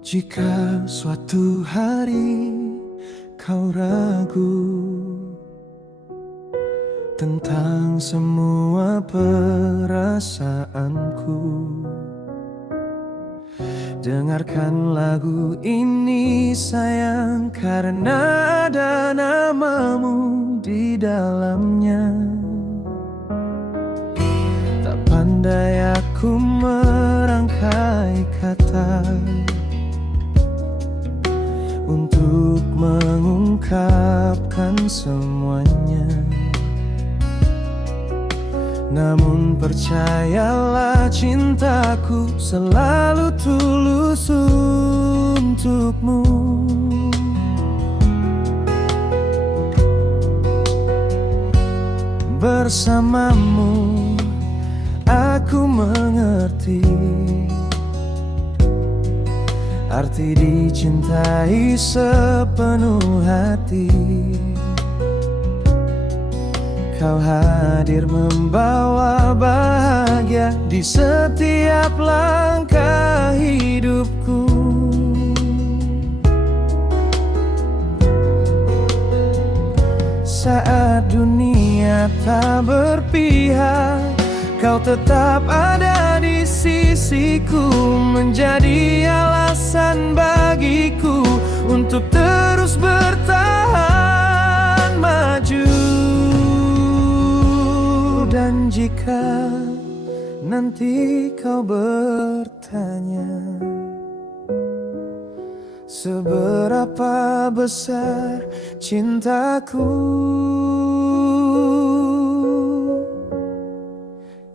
Jika suatu hari kau ragu tentang semua perasaanku, dengarkan lagu ini sayang, karena ada namamu di dalamnya. Tak pandai aku merangkai kata untuk mengungkapkan semuanya, namun percayalah cintaku selalu tulus untukmu. Bersamamu aku mengerti arti dicintai sepenuh hati. Kau hadir membawa bahagia di setiap langkah hidupku. Saat dunia tak berpihak, kau tetap ada di sisiku, menjadi alasan bagiku untuk terus bertahan maju. Dan jika nanti kau bertanya seberapa besar cintaku,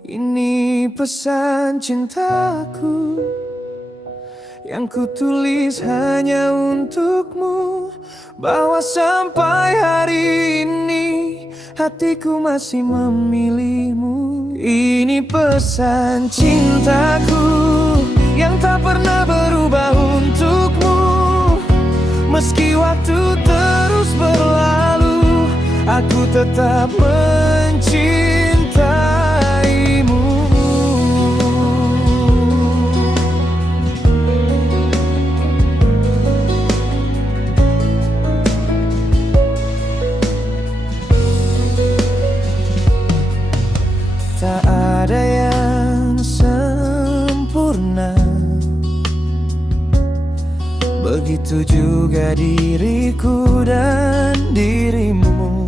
ini pesan cintaku yang kutulis hanya untukmu, bahwa sampai hari ini hatiku masih memilihmu. Ini pesan cintaku yang tak pernah berubah untukmu, meski waktu terus berlalu, aku tetap mencintaimu. Tak ada yang sempurna, begitu juga diriku dan dirimu.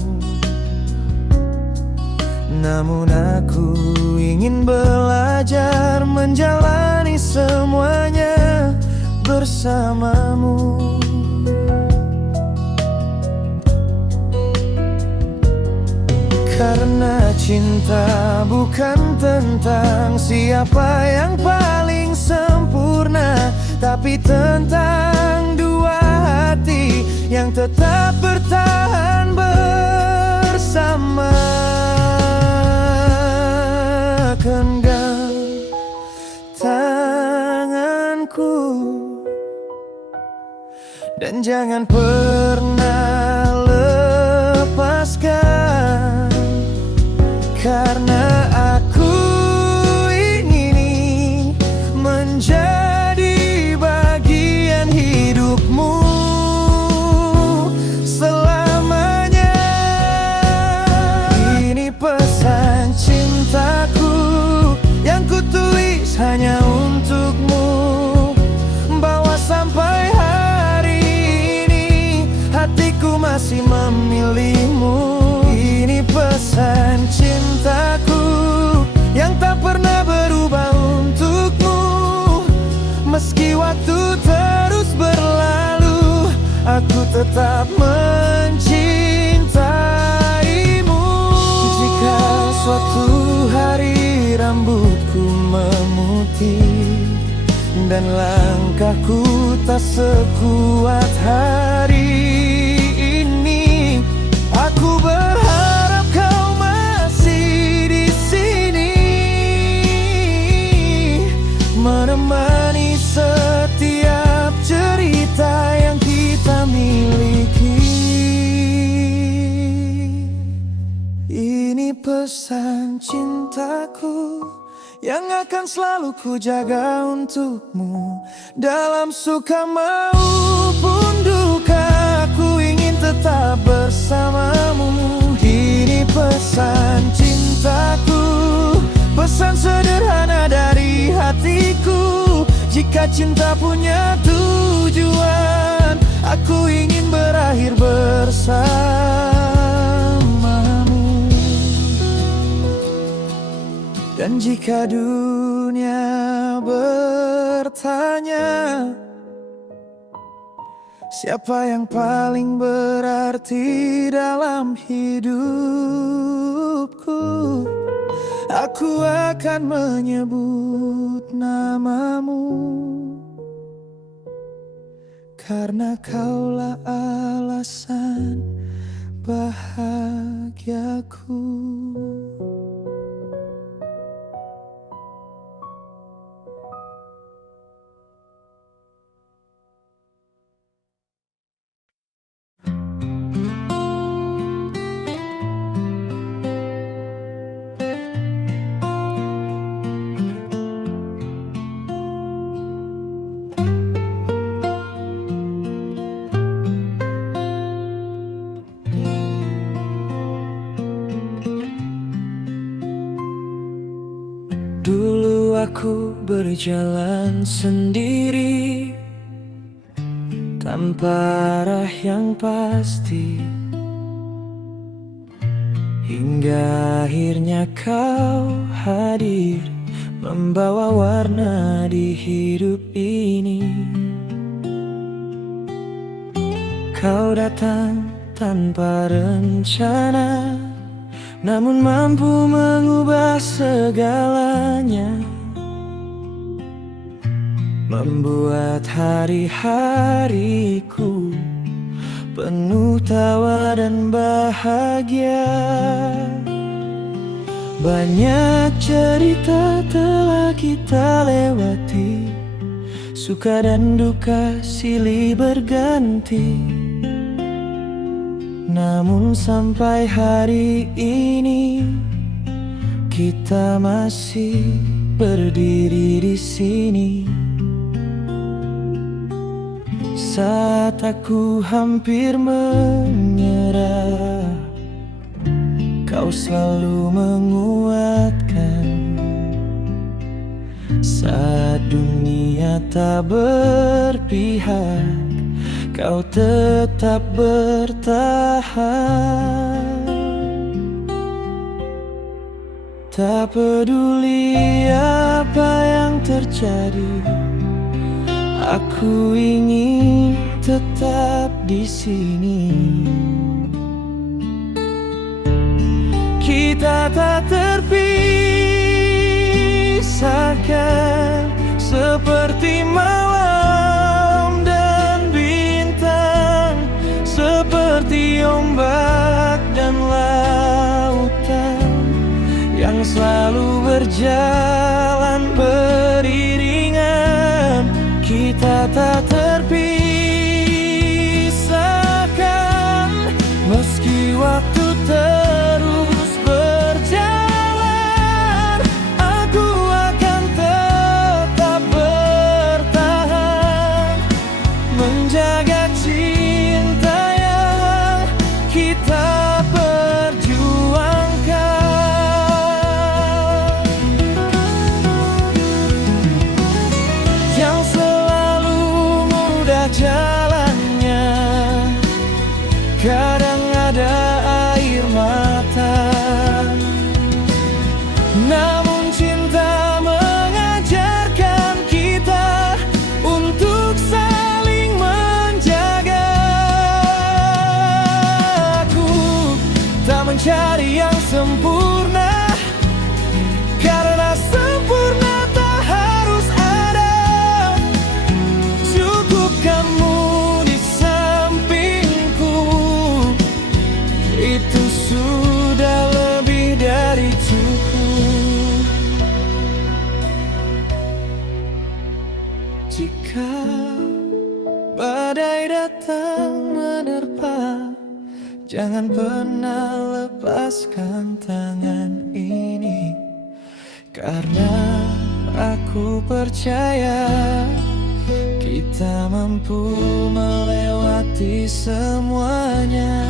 Namun aku ingin belajar menjalani semuanya bersamamu. Karena cinta bukan tentang siapa yang paling sempurna, tapi tentang dua hati yang tetap bertahan bersama. Genggam tanganku dan jangan pernah lepaskan, karena aku ingin menjadi bagian hidupmu selamanya. Ini pesan cintaku yang kutulis hanya untukmu, bahwa sampai hari ini hatiku masih memilihmu. Ini pesan cintaku yang tak pernah berubah untukmu, meski waktu terus berlalu, aku tetap mencintaimu. Jika suatu hari rambutku memutih dan langkahku tak sekuat hari ini, aku berharap kau masih di sini, menemani setiap cerita yang kita miliki. Ini pesan cintaku yang akan selalu ku jaga untukmu. Dalam suka maupun duka, aku ingin tetap bersamamu. Ini pesan cintaku, pesan sederhana dari hatiku. Jika cinta punya tujuan, aku ingin berakhir bersamamu. Dan jika dunia bertanya, siapa yang paling berarti dalam hidupku, aku akan menyebut namamu. Karena kaulah alasan bahagiaku. Dulu aku berjalan sendiri tanpa arah yang pasti, hingga akhirnya kau hadir, membawa warna di hidup ini. Kau datang tanpa rencana, namun mampu mengubah segalanya, membuat hari-hariku penuh tawa dan bahagia. Banyak cerita telah kita lewati, suka dan duka silih berganti. Namun sampai hari ini kita masih berdiri di sini. Saat aku hampir menyerah, kau selalu menguatkan. Saat dunia tak berpihak, kau tetap bertahan. Tak peduli apa yang terjadi, aku ingin tetap di sini. Kita tak terpisahkan, seperti malam dan bintang, seperti ombak dan lautan yang selalu berjalan beriringan. Kita tak terpisahkan, meski waktu terus berjalan, aku akan tetap bertahan, menjaga cinta yang kita perjuangkan, yang selalu mudah jalannya. Kadang ada air mata, namun cinta mengajarkan kita untuk saling menjaga. Aku tak mencari yang sempurna, karena sempurna tak harus ada. Cukup kamu di sampingku, itu sudah lebih dari cukup. Jika badai datang menerpa, jangan pernah lepaskan tangan ini, karena aku percaya kita mampu melewati semuanya.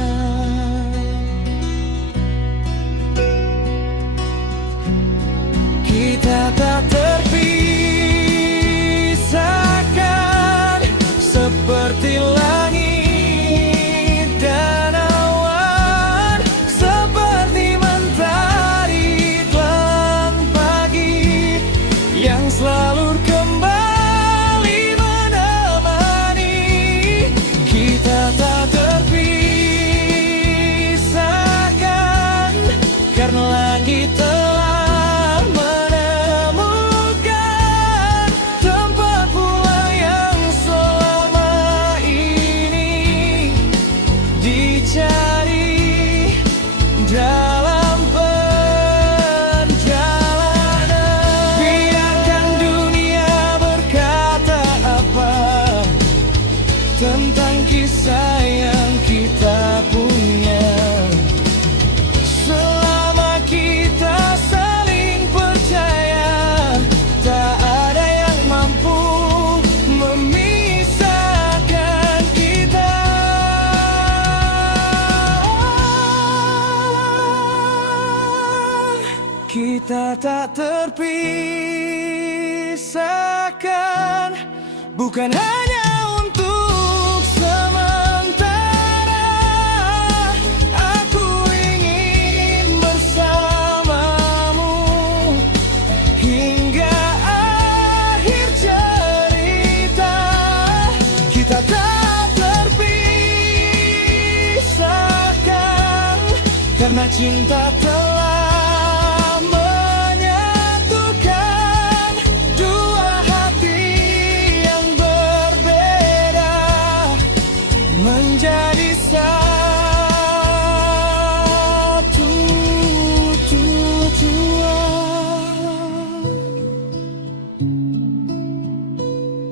Kita tak terpisahkan seperti langit dan awan, seperti mentari dan pagi yang selalu kembali menemani. Kita tak terpisahkan karena langit telah menemukan tempat pulang yang selama ini dicari dalam perjalanan. Biarkan dunia berkata apa tentang kisah yang kita punya, selama kita saling percaya, tak ada yang mampu memisahkan kita. Kita tak terpisahkan, bukan hanya untuk sementara. Aku ingin bersamamu hingga akhir cerita. Kita tak terpisahkan karena cinta telah menyatukan dua hati yang berbeda menjadi satu tujuan.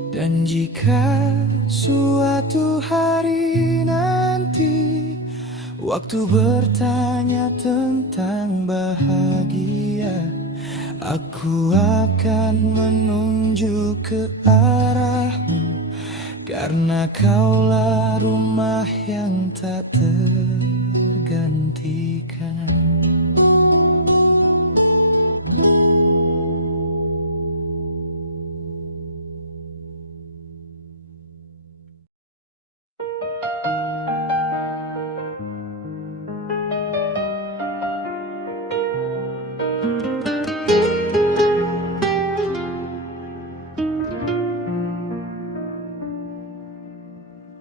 Dan jika suatu hari nanti waktu bertanya tentang bahagia, aku akan menunjuk ke arahmu, karena kaulah rumah yang tak tergantikan.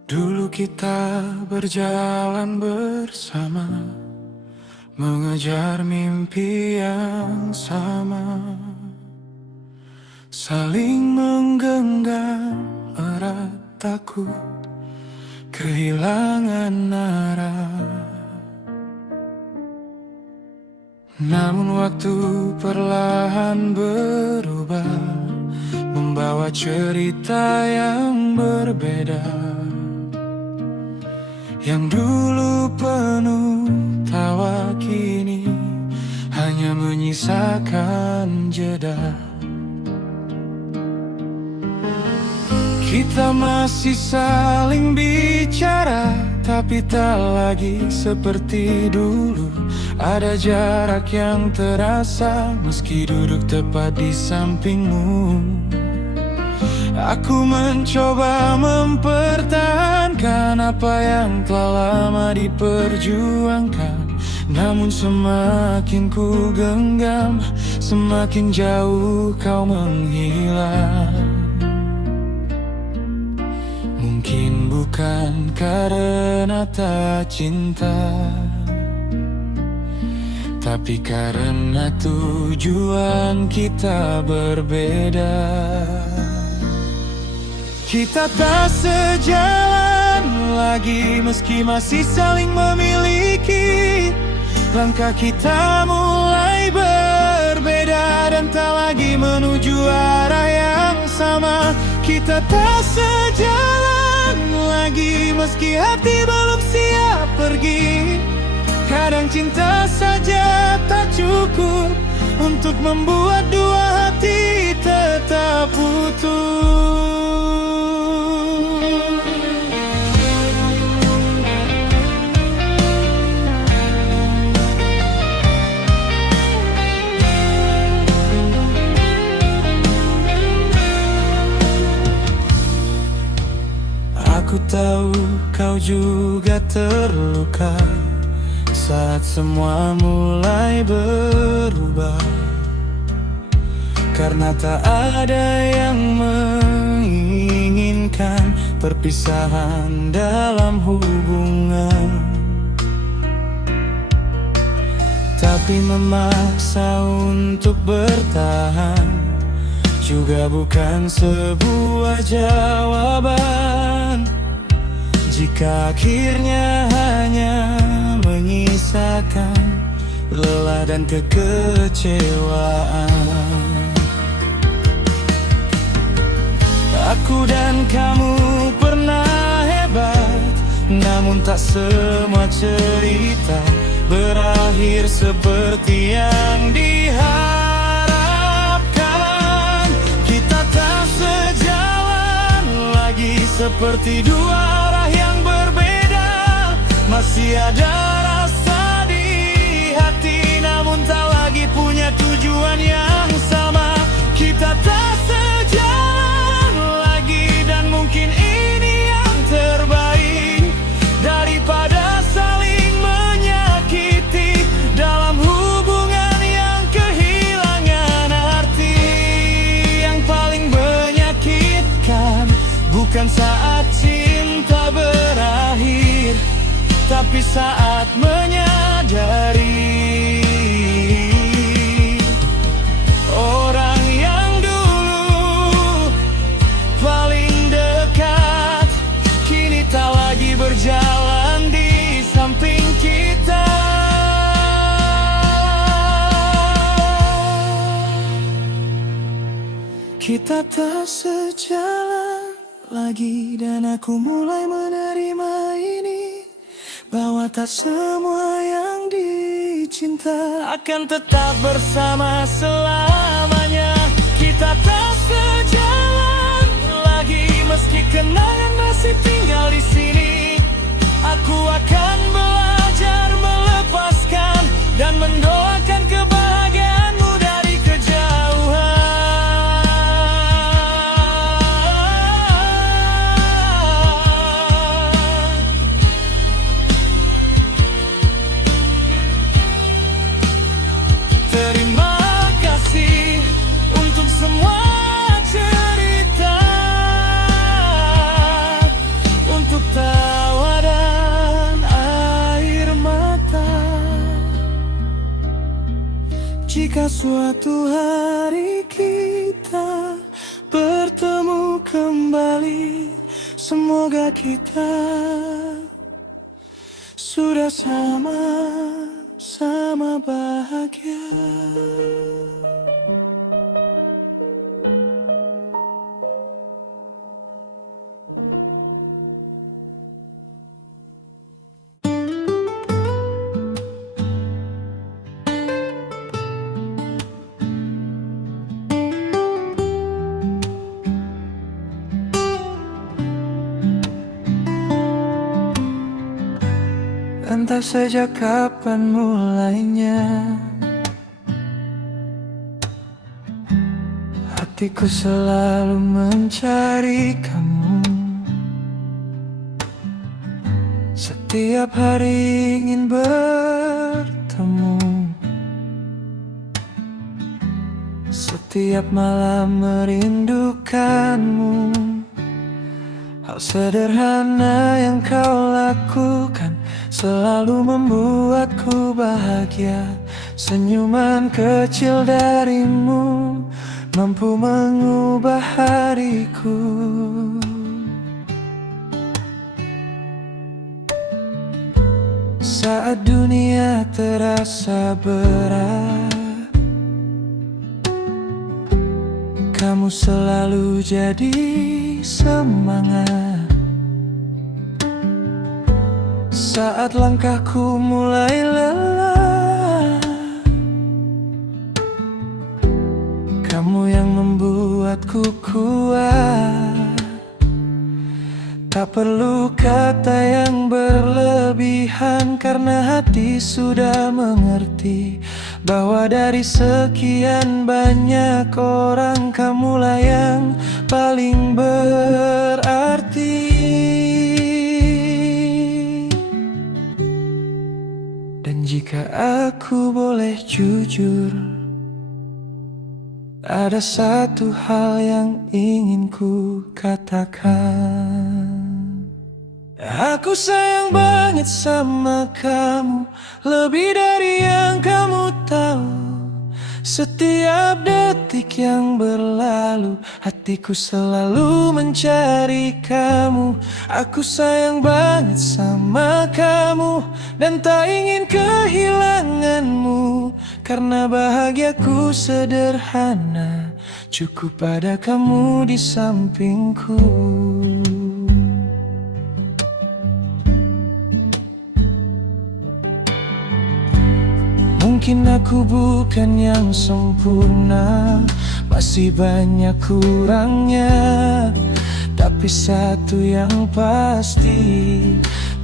Dulu kita berjalan bersama, mengejar mimpi yang sama, saling menggenggam erat, takut kehilangan arah. Namun waktu perlahan berubah, membawa cerita yang berbeda. Yang dulu penuh tawa kini hanya menyisakan jeda. Kita masih saling bicara, tapi tak lagi seperti dulu. Ada jarak yang terasa meski duduk tepat di sampingmu. Aku mencoba mempertahankan apa yang telah lama diperjuangkan. Namun semakin ku genggam, semakin jauh kau menghilang. Mungkin bukan karena tak cinta, tapi karena tujuan kita berbeda. Kita tak sejalan lagi meski masih saling memiliki. Langkah kita mulai berbeda dan tak lagi menuju arah yang sama. Kita tak sejalan lagi meski hati belum siap pergi. Kadang cinta saja tak cukup untuk membuat dua hati tetap utuh. Aku tahu kau juga terluka saat semua mulai berubah, karena tak ada yang menginginkan perpisahan dalam hubungan. Tapi memaksa untuk bertahan juga bukan sebuah jawaban, jika akhirnya hanya menyisakan lelah dan kekecewaan. Aku dan kamu pernah hebat, namun tak semua cerita berakhir seperti yang diharapkan. Kita tak sejalan lagi, seperti dua arah yang berbeda. Masih ada rasa di hati, namun tak lagi punya tujuan yang sama. Kita tak sejalan lagi, dan mungkin ini yang terbaik daripada saling menyakiti dalam hubungan yang kehilangan arti. Yang paling menyakitkan bukan saat cinta berakhir, tapi saat menyadari orang yang dulu paling dekat kini tak lagi berjalan di samping kita. Kita tak sejalan lagi, dan aku mulai menerima ini, bahwa tak semua yang dicinta akan tetap bersama selamanya. Kita tak sejalan lagi, meski kenangan masih tinggal di sini. Aku akan belajar melepaskan dan mendoakan kebahagiaanmu dari kejauhan. Terima kasih untuk semua cerita, untuk tawa dan air mata. Jika suatu hari kita bertemu kembali, semoga kita sudah sama-sama bahagia. Entah sejak kapan mulainya, hatiku selalu mencari kamu. Setiap hari ingin bertemu, setiap malam merindukanmu. Hal sederhana yang kau lakukan selalu membuatku bahagia. Senyuman kecil darimu mampu mengubah hariku. Saat dunia terasa berat, kamu selalu jadi semangat. Saat langkahku mulai lelah, ku kuat. Tak perlu kata yang berlebihan, karena hati sudah mengerti bahwa dari sekian banyak orang, kamulah yang paling berarti. Dan jika aku boleh jujur, ada satu hal yang ingin ku katakan. Aku sayang banget sama kamu, lebih dari yang kamu tahu. Setiap detik yang berlalu, hatiku selalu mencari kamu. Aku sayang banget sama kamu, dan tak ingin kehilanganmu. Karena bahagiaku sederhana, cukup ada kamu di sampingku. Mungkin aku bukan yang sempurna, masih banyak kurangnya, tapi satu yang pasti,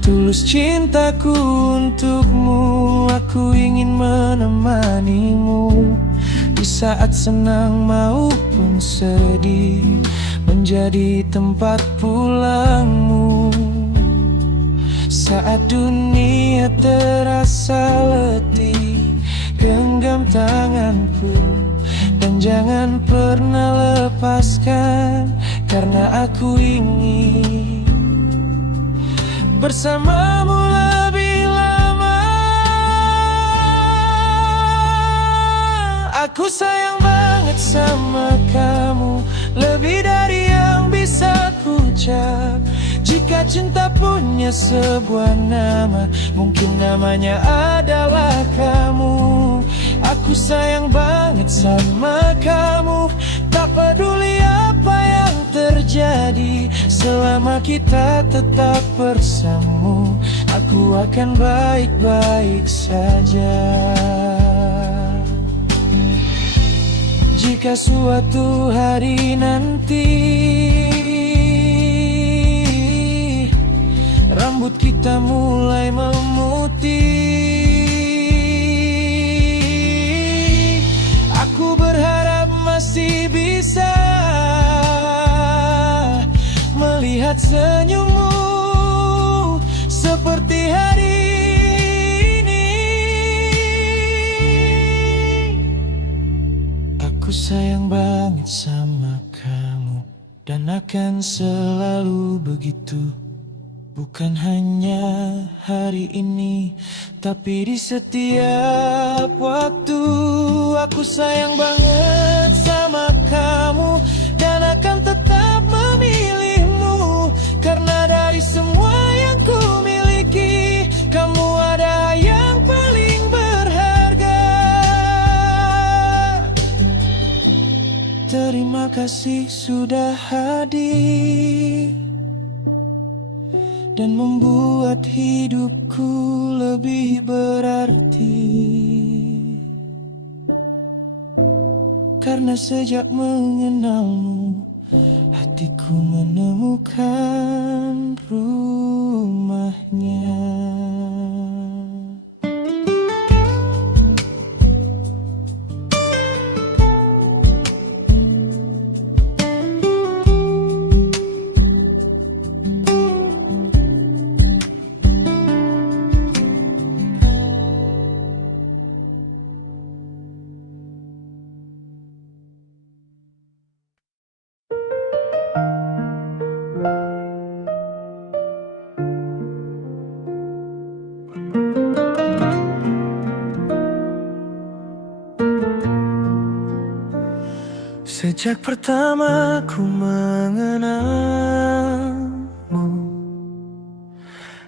tulus cintaku untukmu. Aku ingin menemanimu di saat senang maupun sedih, menjadi tempat pulangmu. Saat dunia terasa letih, genggam tanganku dan jangan pernah lepaskan, karena aku ingin bersamamu lebih lama. Aku sayang banget sama kamu, lebih dari yang bisa ku ucap. Jika cinta punya sebuah nama, mungkin namanya adalah kamu. Aku sayang banget sama kamu, tak peduli apa yang terjadi, selama kita tetap bersama, aku akan baik-baik saja. Jika suatu hari nanti rambut kita mulai memutih, aku berharap masih bisa melihat senyummu seperti hari ini. Aku sayang banget sama kamu, dan akan selalu begitu. Bukan hanya hari ini, tapi di setiap waktu. Aku sayang banget sama kamu, dan akan tetap memilihmu. Karena dari semua yang ku miliki, kamu ada yang paling berharga. Terima kasih sudah hadir dan membuat hidupku lebih berarti. Karena sejak mengenalmu, hatiku menemukan rumahnya. Sejak pertama ku mengenalmu,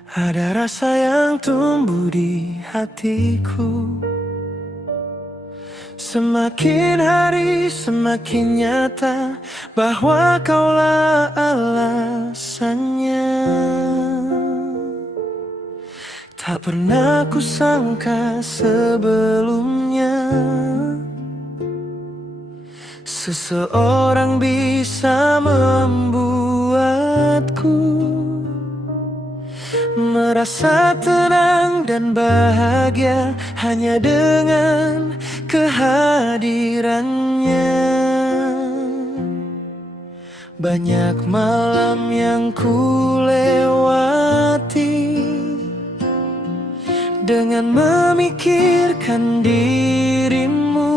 ada rasa yang tumbuh di hatiku. Semakin hari semakin nyata bahwa kaulah alasannya. Tak pernah ku sangka sebelumnya Seseorang bisa membuatku merasa tenang dan bahagia hanya dengan kehadirannya. Banyak malam yang ku lewati dengan memikirkan dirimu,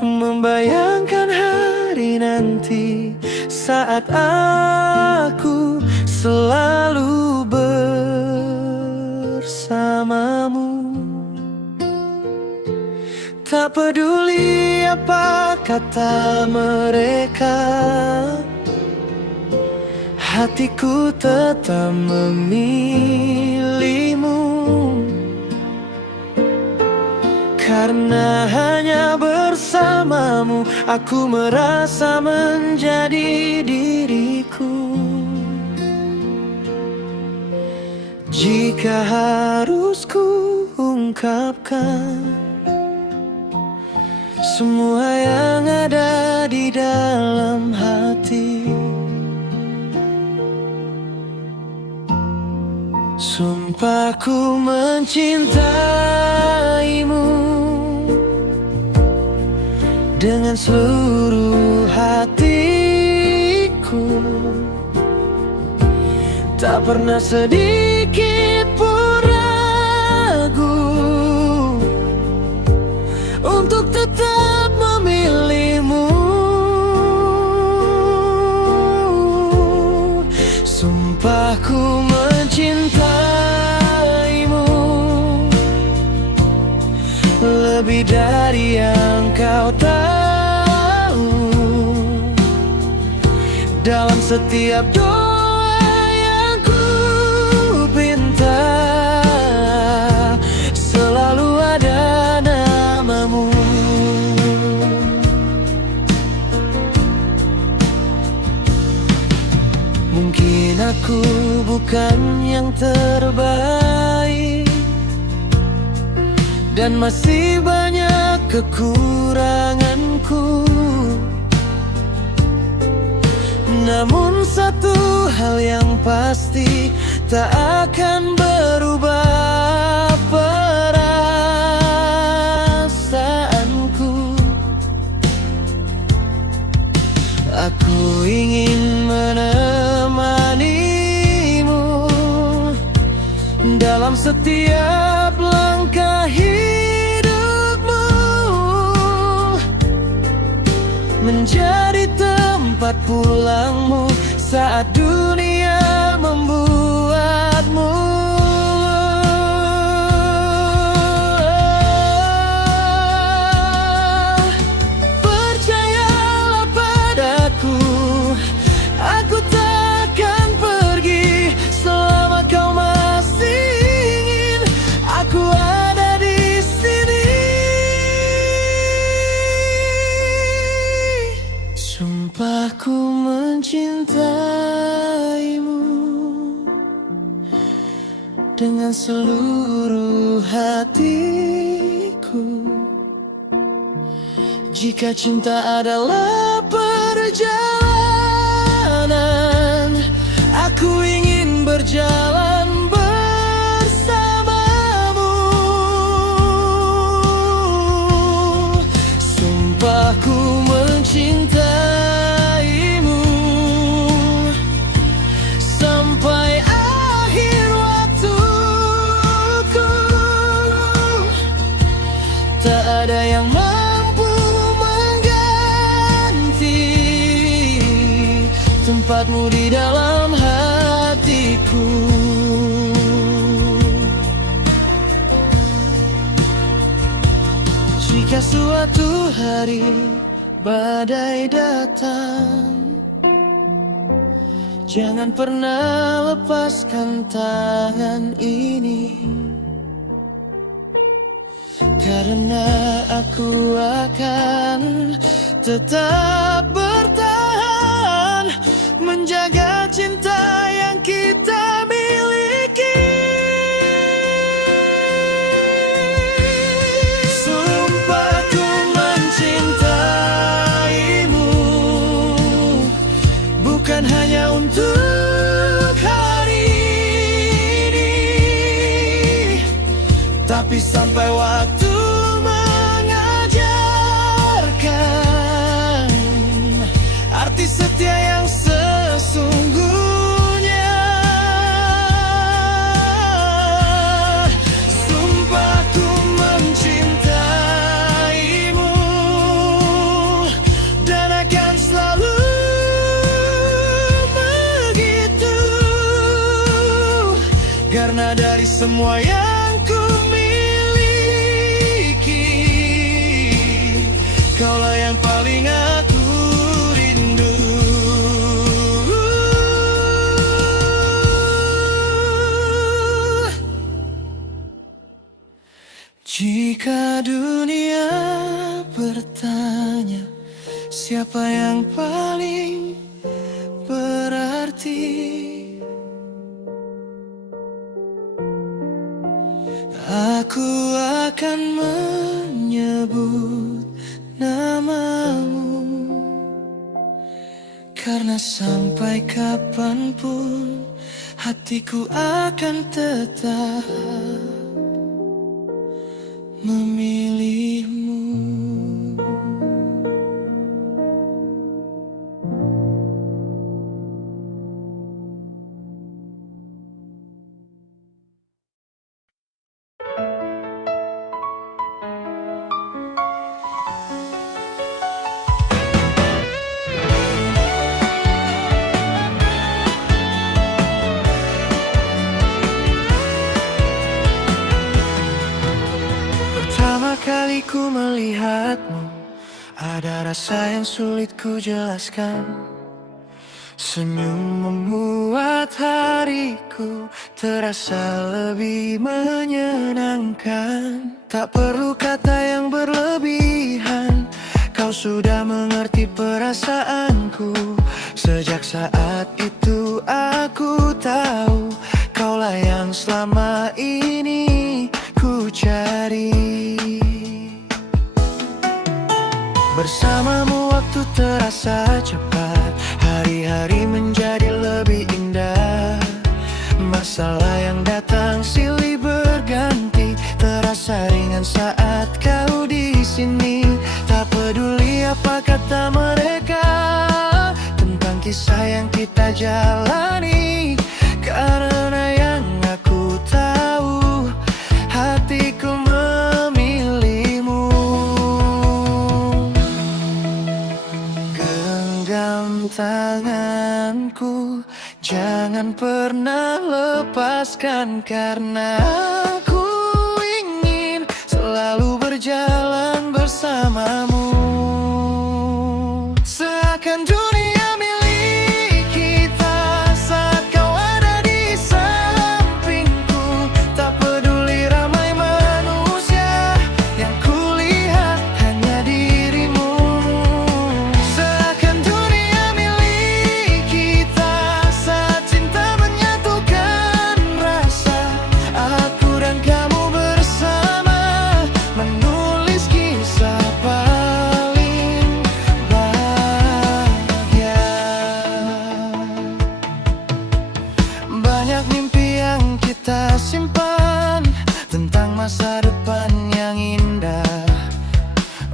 membayangkan hari nanti saat aku selalu bersamamu. Tak peduli apa kata mereka, hatiku tetap memilihmu. Karena hanya bersamamu aku merasa menjadi diriku. Jika harus ku ungkapkan semua yang ada di dalam hati, sumpah ku mencintaimu dengan seluruh hatiku. Tak pernah sedikit pun ragu untuk tetap memilihmu. Sumpah ku mencintaimu lebih dari yang kau tahu. Dalam setiap doa yang ku pinta selalu ada namamu. Mungkin aku bukan yang terbaik dan masih banyak kekuranganku, namun satu hal yang pasti tak akan berubah perasaanku. Aku ingin menemanimu dalam setiap langkah hidupmu, menjadi tempat pulangmu saat dunia membuatmu. Percayalah padaku, aku takkan pergi selama kau masih ingin aku ada di sini. Sumpah ku mencintaimu dengan seluruh hatiku. Jika cinta adalah perjalanan, aku ingin berjalan bersamamu. Sumpah ku mencintaimu sampai akhir waktuku. Tak ada yang mampu mengganti tempatmu di dalam hatiku. Jika suatu hari badai datang, jangan pernah lepaskan tangan ini, karena aku akan tetap bertahan menjaga cinta yang kita miliki. Sumpah ku bukan hanya untuk hari ini, tapi sampai waktu mengajarkan arti setia yang sesungguhnya. Sumpahku mencintaimu dan akan selalu begitu, karena dari semua yang ku miliki, kaulah yang paling aku rindu. Jika dunia bertanya siapa yang paling berarti, aku akan menyebut namamu, karena sampai kapanpun hatiku akan tetap memilihmu. Pertama kali ku melihatmu, ada rasa yang sulit ku jelaskan. Senyum membuat hariku terasa lebih menyenangkan. Tak perlu kata yang berlebihan, kau sudah mengerti perasaanku. Sejak saat itu aku tahu, kaulah yang selama ini ku cari. Bersamamu waktu terasa cepat, hari-hari menjadi lebih indah. Masalah yang datang silih berganti, terasa ringan saat kau di sini. Tak peduli apa kata mereka tentang kisah yang kita jalani, karena yang aku tahu, hatiku memilihmu. Genggam tanganku, jangan pernah lepaskan, karena aku ingin selalu berjalan bersamamu. Seakan dunia milik kita saat kau ada di sampingku. Tak peduli ramai manusia, yang kulihat hanya dirimu. Seakan dunia milik kita saat cinta menyatukan rasa. Aku dan kamu bersama menulis kisah paling bahagia. Banyak mimpi yang kita simpan tentang masa depan yang indah.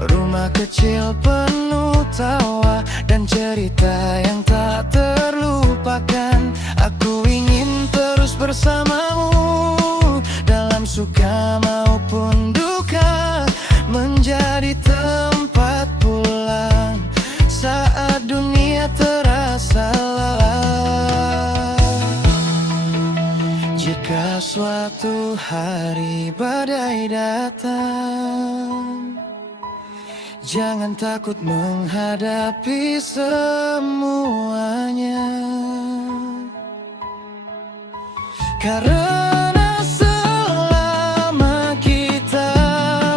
Rumah kecil penuh tawa dan cerita yang tak terlupakan. Aku ingin terus bersamamu dalam suka maupun duka, menjadi tempat pulang saat dunia terasa lelah. Jika suatu hari badai datang, jangan takut menghadapi semuanya, karena selama kita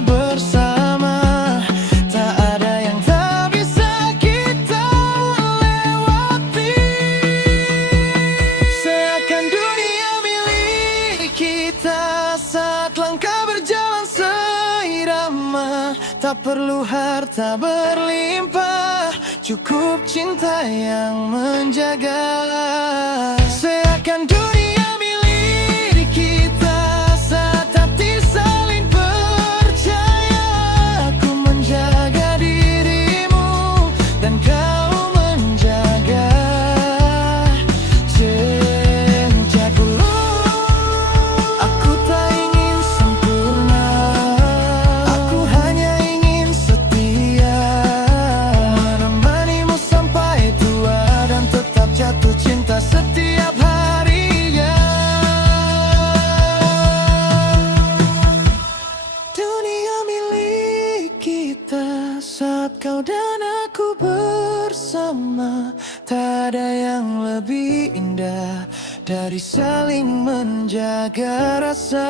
bersama, tak ada yang tak bisa kita lewati. Seakan dunia milik kita saat langkah berjalan seirama. Tak perlu harta berlimpah, cukup cinta yang menjaga. Seakan dunia milik kita saat hati saling percaya. Aku menjaga dirimu dan kau menjaga cintaku. Aku tak ingin sempurna, aku hanya ingin setia, menemanimu sampai tua dan tetap jatuh cinta setiap harinya. Dunia milik kita saat kau dan aku bersama. Tak ada yang lebih indah dari saling menjaga rasa.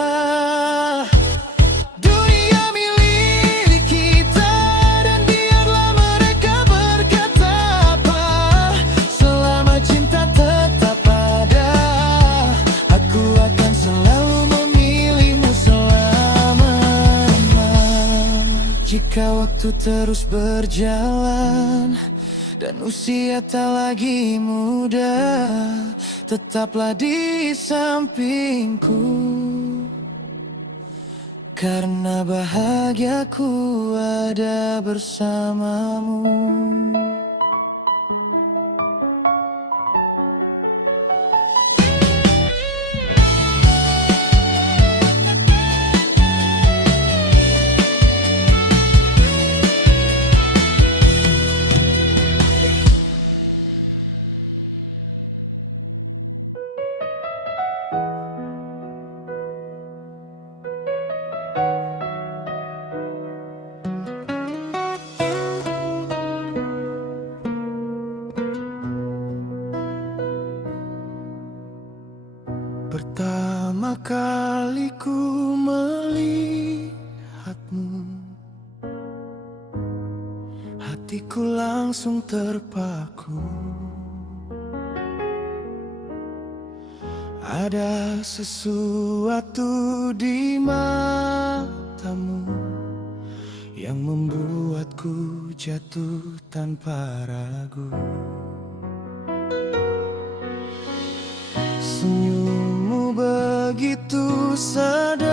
Dunia milik kita dan biarlah mereka berkata apa, selama cinta tetap ada, aku akan selalu memilihmu selamanya. Jika waktu terus berjalan dan usia tak lagi muda, tetaplah di sampingku, karena bahagiaku ada bersamamu. Pertama kali ku melihatmu, hatiku langsung terpaku. Ada sesuatu di matamu yang membuatku jatuh tanpa ragu. Senyummu begitu sederhana,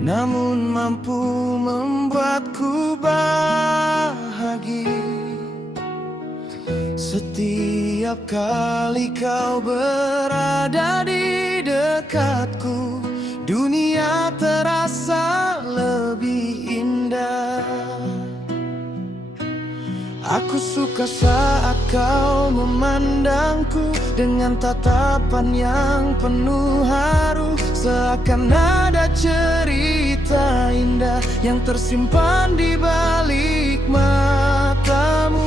namun mampu membuatku bahagia. Setiap kali kau berada di dekatku, dunia terasa lebih indah. Aku suka saat kau memandangku dengan tatapan yang penuh haru, seakan ada cerita indah yang tersimpan di balik matamu.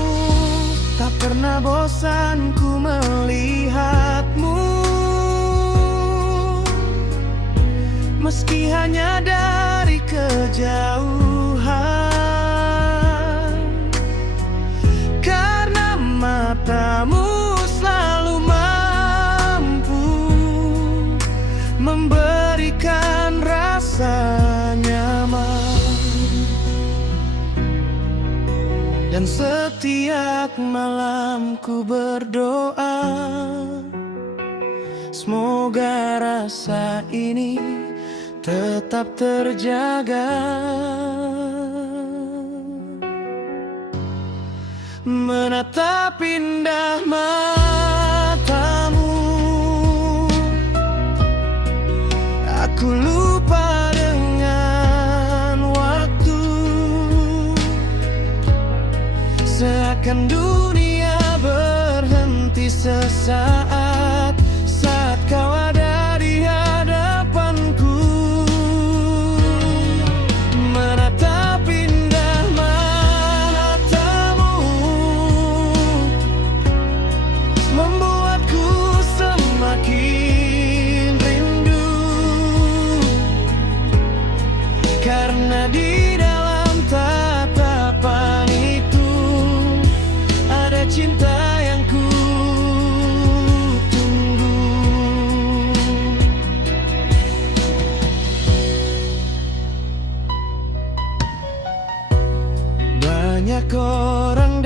Tak pernah bosan ku melihatmu, meski hanya dari kejauhan. Matamu selalu mampu memberikan rasa nyaman. Dan setiap malam ku berdoa, semoga rasa ini tetap terjaga. Menatap indah matamu, aku lupa dengan waktu, seakan dunia berhenti sesaat saat kau ada di hadapanku. Menatap indah matamu membuatku semakin rindu, karena di dalam tatapan itu ada cinta yang ku tunggu. Banyak orang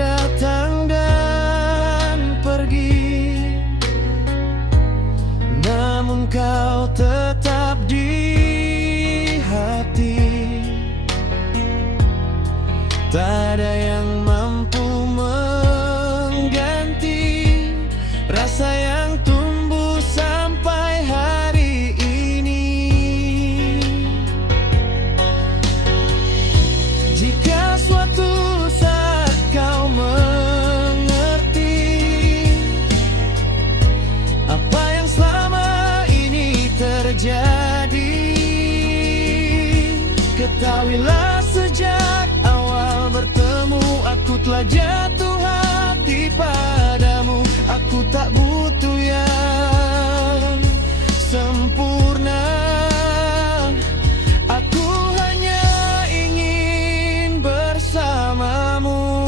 padamu. Aku tak butuh yang sempurna. Aku hanya ingin bersamamu.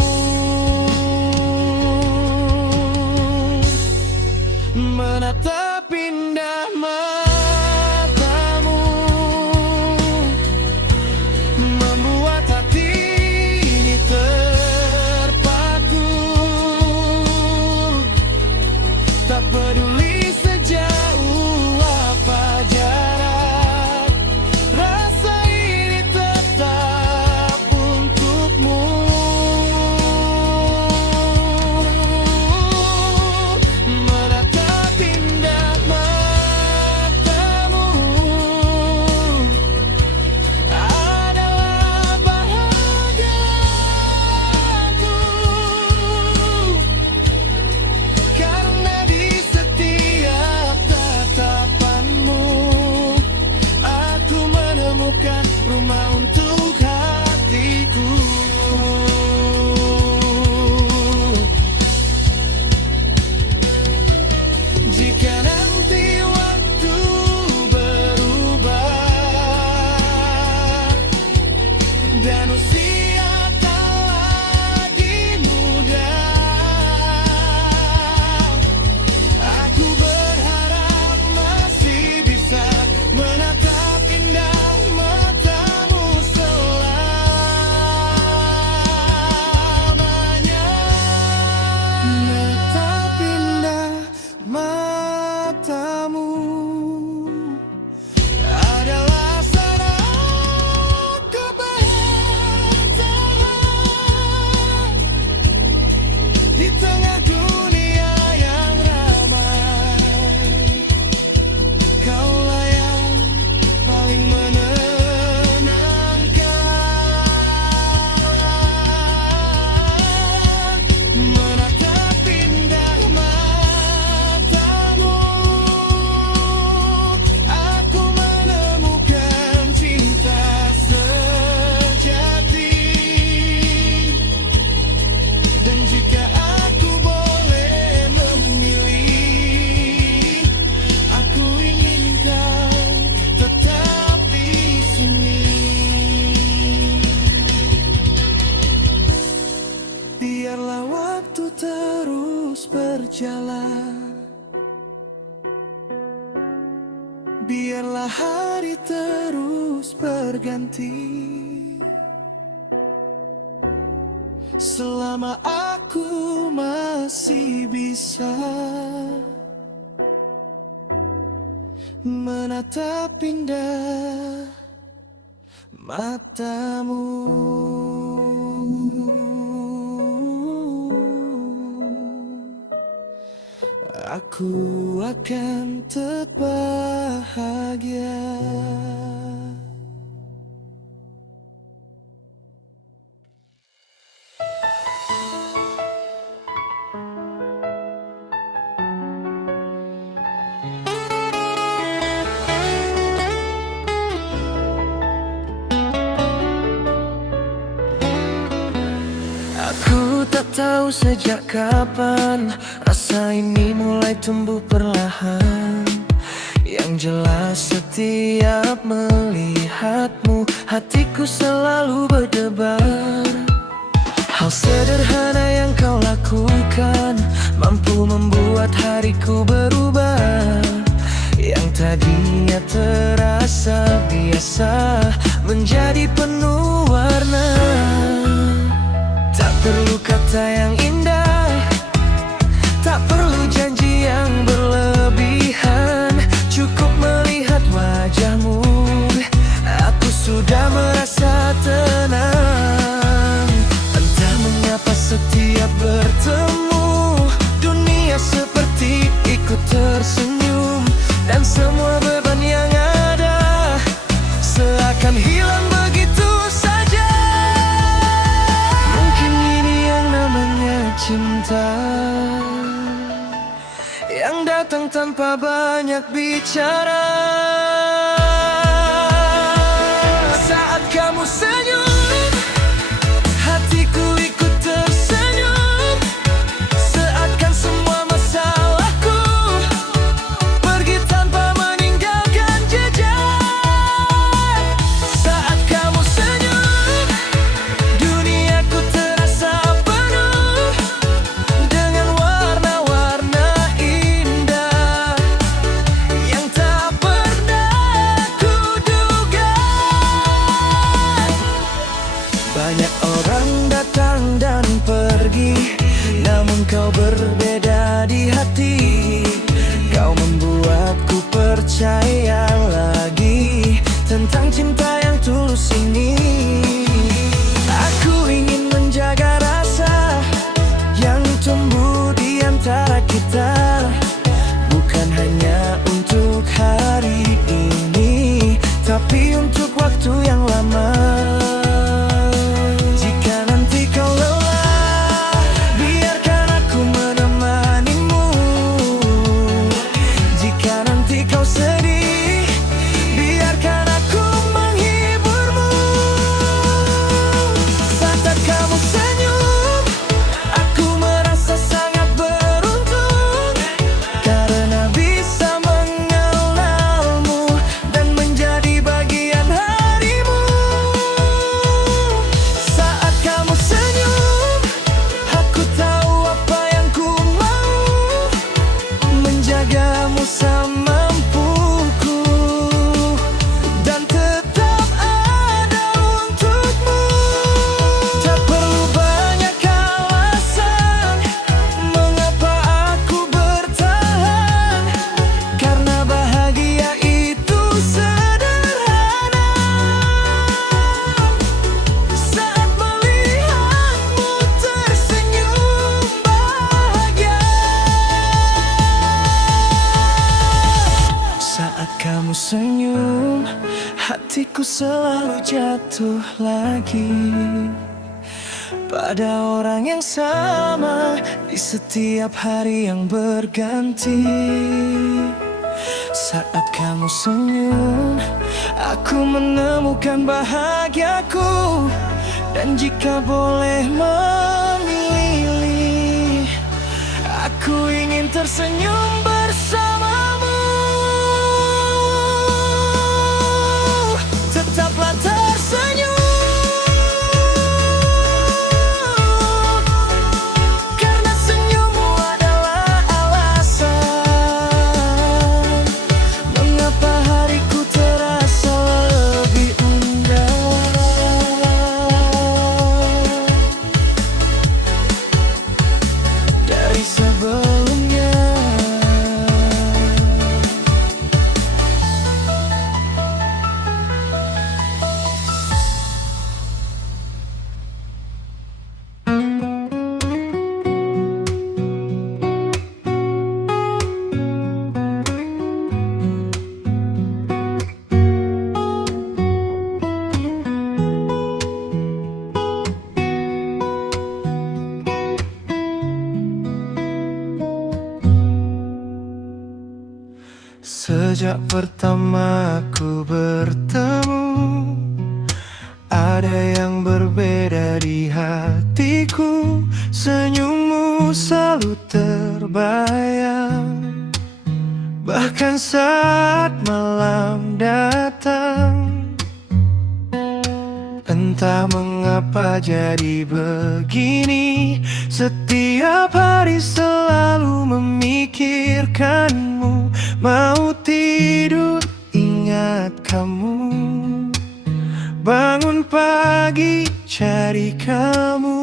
Menatap indah matamu membuat hati ini terpaku. Tak peduli sejauh apa jarak, rasa ini tetap untukmu. Menatap indah matamu adalah bahagiaku, karena di setiap tatapanmu aku menemukan rumah untuk hatiku. Jika nanti waktu berubah dan usia tak lagi muda, aku berharap masih bisa menatap indah matamu selamanya. Menatap indah matamu adalah sana kebahagiaan di tengah dunia yang ramai. Kaulah yang paling menenangkan. Menatap indah matamu aku menemukan cinta sejati. Dan jika aku boleh memilih, aku ingin kau tetap di sini. Biarlah waktu terus berjalan, biarlah hari terus berganti. Selama aku masih bisa menatap indah matamu. Aku akan tetap bahagia. Aku tak tahu sejak kapan rasa ini mulai tumbuh perlahan. Yang jelas setiap melihatmu, hatiku selalu berdebar. Hal sederhana yang kau lakukan mampu membuat hariku berubah. Yang tadinya terasa biasa menjadi penuh warna. Tak perlu kata yang indah, tak perlu janji yang berlebihan. Cukup melihat wajahmu, aku sudah merasa tenang. Entah mengapa setiap bertemu, dunia seperti ikut tersenyum. Dan semua beban yang ada seakan hilang begitu saja. Mungkin ini yang namanya cinta, yang datang tanpa banyak bicara. Saat kamu senyum, hatiku ikut tersenyum. Walau berbeda di hati, kau membuatku percaya lagi tentang cinta yang tulus ini. Aku ingin menjaga rasa yang tumbuh di antara kita, bukan hanya untuk hari ini, tapi untuk waktu yang lama. Jika nanti kau lelah, biarkan aku menemanimu. Jika nanti kau sedih, biarkan aku menghiburmu. Saat kamu senyum, aku merasa sangat beruntung, karena bisa mengenalmu dan menjadi bagian harimu. Saat kamu senyum, aku tahu apa yang ku mau, menjagamu semampuku dan tetap ada untukmu. Tak perlu banyak alasan mengapa aku bertahan, karena bahagia itu sederhana. Saat melihatmu tersenyum bahagia. Saat kamu senyum, hatiku selalu jatuh lagi pada orang yang sama di setiap hari yang berganti. Saat kamu senyum, aku menemukan bahagiaku, dan jika boleh memilih, aku ingin tersenyum bersamamu. Tetaplah tersenyum, karena senyummu adalah alasan mengapa hariku terasa lebih indah dari sebelumnya. Sejak pertama ku bertemu, ada yang berbeda di hatiku. Senyummu selalu terbayang, bahkan saat malam datang. Entah mengapa jadi begini, setiap hari selalu memikirkanmu. Mau tidur ingat kamu, bangun pagi cari kamu.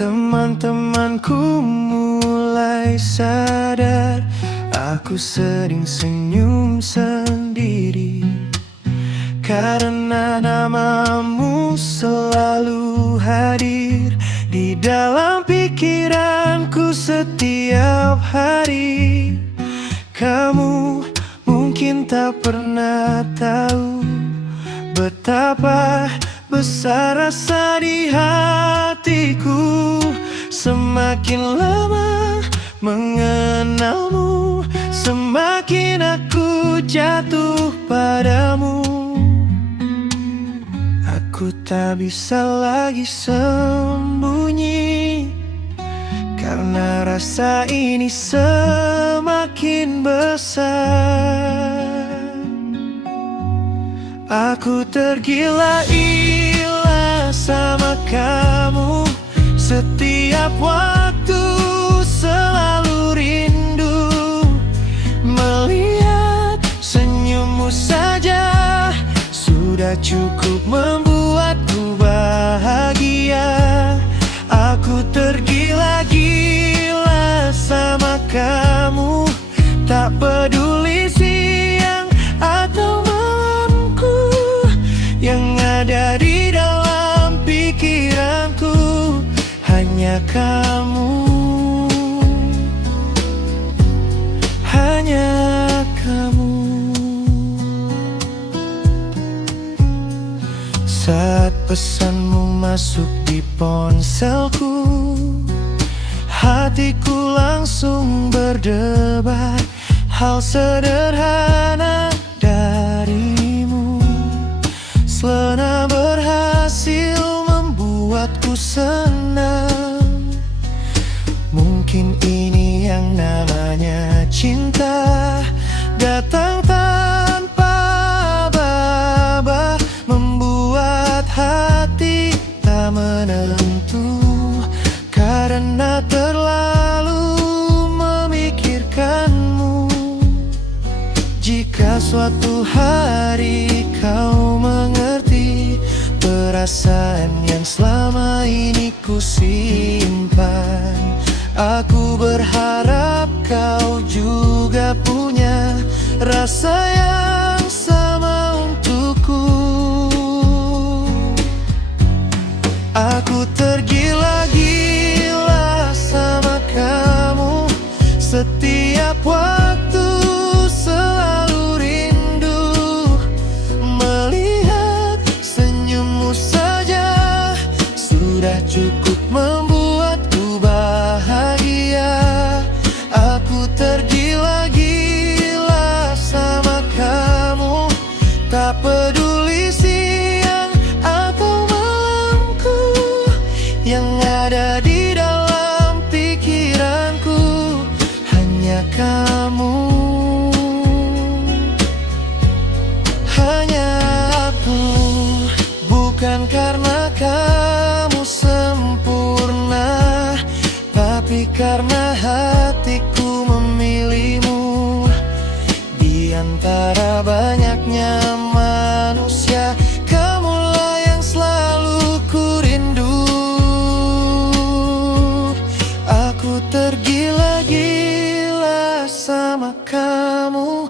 Teman-temanku mulai sadar, aku sering senyum sendiri, karena namamu selalu hadir di dalam pikiranku setiap hari. Kamu mungkin tak pernah tahu betapa besar rasa di hatiku. Semakin lama mengenalmu, semakin aku jatuh padamu. Aku tak bisa lagi sembunyi, karena rasa ini semakin besar. Aku tergila-gila sama kamu, setiap waktu selalu rindu melihat senyummu saja. Sudah cukup membuatku bahagia. Aku tergila-gila sama kamu, tak peduli siang atau malamku. Yang ada di dalam pikiranku hanya kamu, hanya kamu. Saat pesanmu masuk di ponselku, hatiku langsung berdebar. Hal sederhana darimu selena berhasil membuatku senang. Mungkin ini yang namanya cinta, datang tanpa aba-aba, membuat hati tak menentu karena terlalu memikirkanmu. Jika suatu hari kau mengerti perasaan yang selama ini ku simpan, aku berharap kau juga punya rasa yang sama untukku. Aku tergila-gila sama kamu, setiap waktu selalu rindu melihat senyummu saja sudah cukup membuatku bahagia. Aku tergila-gila sama kamu, tak peduli siang atau malamku. Yang ada di dalam pikiranku hanya kamu, hanya aku. Bukan karena kamu sempurna, tapi karena hatiku memilihmu. Di antara banyaknya manusia, kamulah yang selalu ku rindu. Aku tergila-gila sama kamu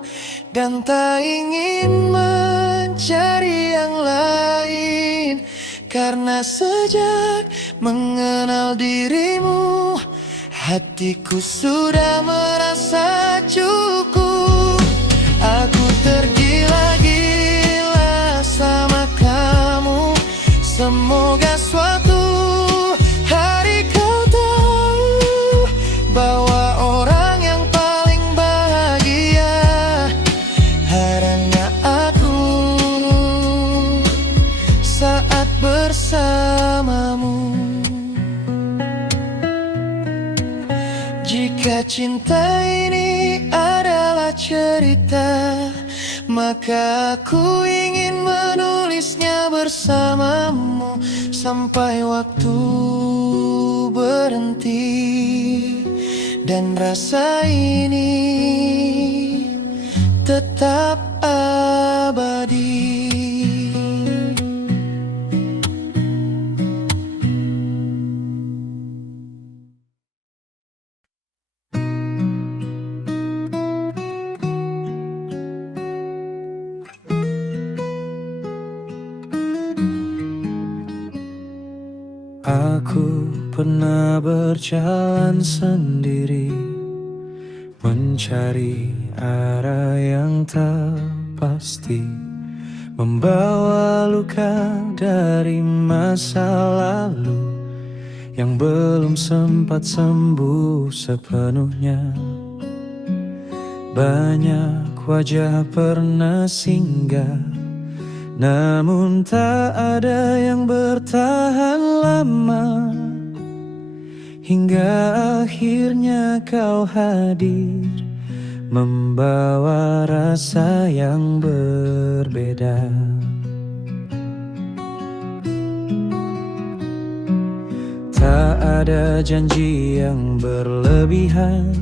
dan tak ingin mencari yang lain, karena sejak mengenal dirimu, hatiku sudah merasa cukup. Aku tergila-gila sama kamu. Semoga suatu hari kau tahu bahwa orang yang paling bahagia hanya aku saat bersamamu. Jika cinta ini adalah cerita, maka aku ingin menulisnya bersamamu sampai waktu berhenti. Dan rasa ini tetap abadi. Aku pernah berjalan sendiri, mencari arah yang tak pasti, membawa luka dari masa lalu yang belum sempat sembuh sepenuhnya. Banyak wajah pernah singgah, namun tak ada yang bertahan lama, hingga akhirnya kau hadir, membawa rasa yang berbeda. Tak ada janji yang berlebihan,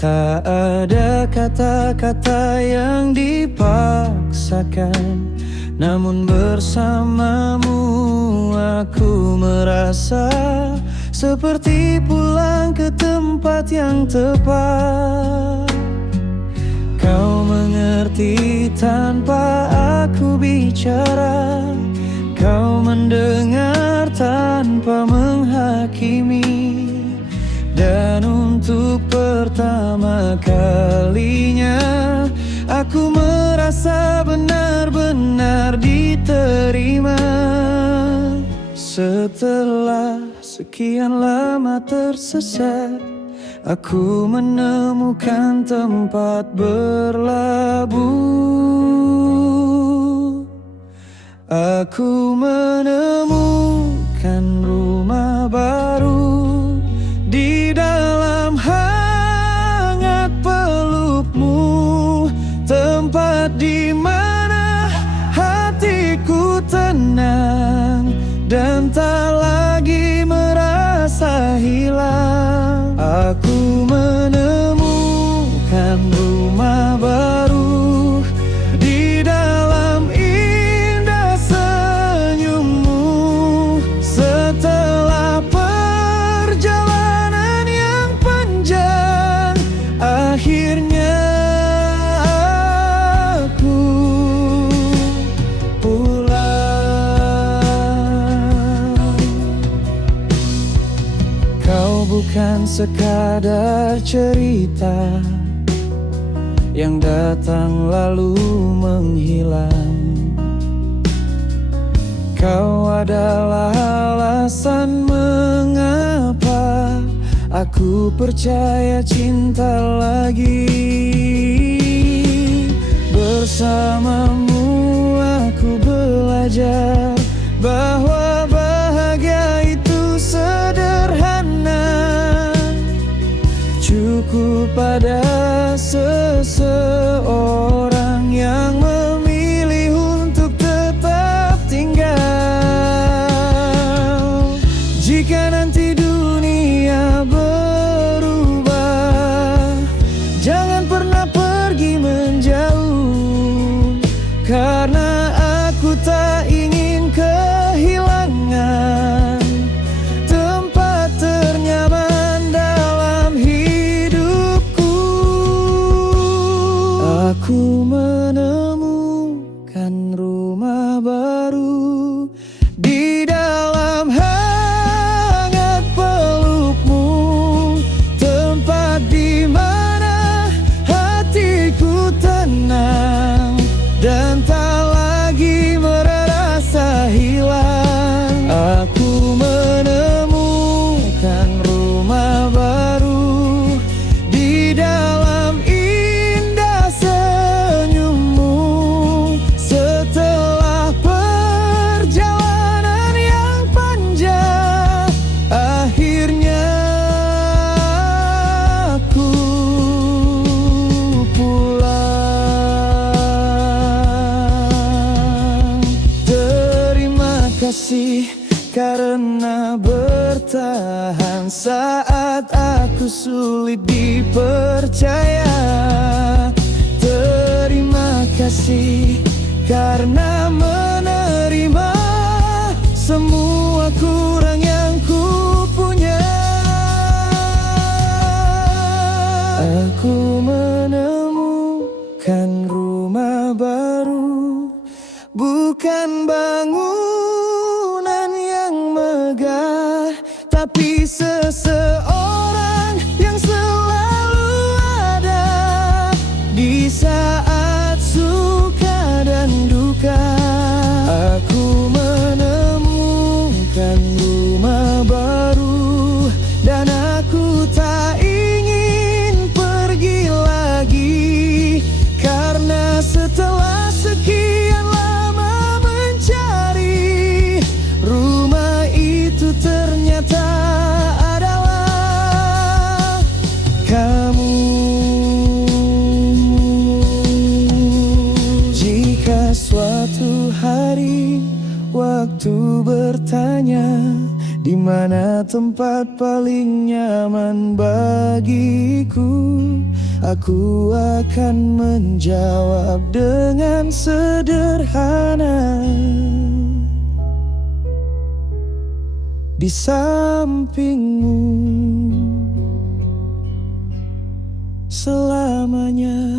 tak ada kata-kata yang dipaksakan. Namun bersamamu aku merasa seperti pulang ke tempat yang tepat. Kau mengerti tanpa aku bicara, kau mendengar tanpa menghakimi. Dan untuk pertama kalinya aku merasa benar-benar diterima. Setelah sekian lama tersesat, aku menemukan tempat berlabuh. Aku menemukan rumah baru di dalam hangat pelukmu, tempat di mana hatiku tenang dan tak lagi merasa hilang. Aku menemukan rumah baru di dalam indah senyummu. Setelah perjalanan yang panjang, akhirnya aku pulang. Kau bukan sekadar cerita yang datang lalu menghilang. Kau adalah alasan mengapa aku percaya cinta lagi. Bersamamu aku belajar bahwa bahagia itu sederhana, cukup pada seseorang yang memilih untuk tetap tinggal. Jika nanti dunia berubah, jangan pernah pergi menjauh, karena aku tak ingin kehilangan tempat ternyaman dalam hidupku. Aku menemukan rumah baru di dalam hangat pelukmu, tempat di mana hatiku tenang dan tak lagi merasa hilang. Aku menemukan rumah baru di dalam indah senyummu. Setelah perjalanan yang panjang, akhirnya aku pulang. Terima kasih karena bertahan saat aku sulit dipercaya. Terima kasih karena menerima semua kurang yang ku punya. Aku menemukan rumah baru, bukan bangunan yang megah, tapi seseorang yang selalu ada di saat suka dan duka. Aku menemukan rumah baru dan aku tak ingin pergi lagi, karena setelah sekian lama mencari, rumah itu ternyata adalah kamu. Jika suatu hari waktu bertanya di mana tempat paling nyaman bagiku, aku akan menjawab dengan sederhana, di sampingmu selamanya.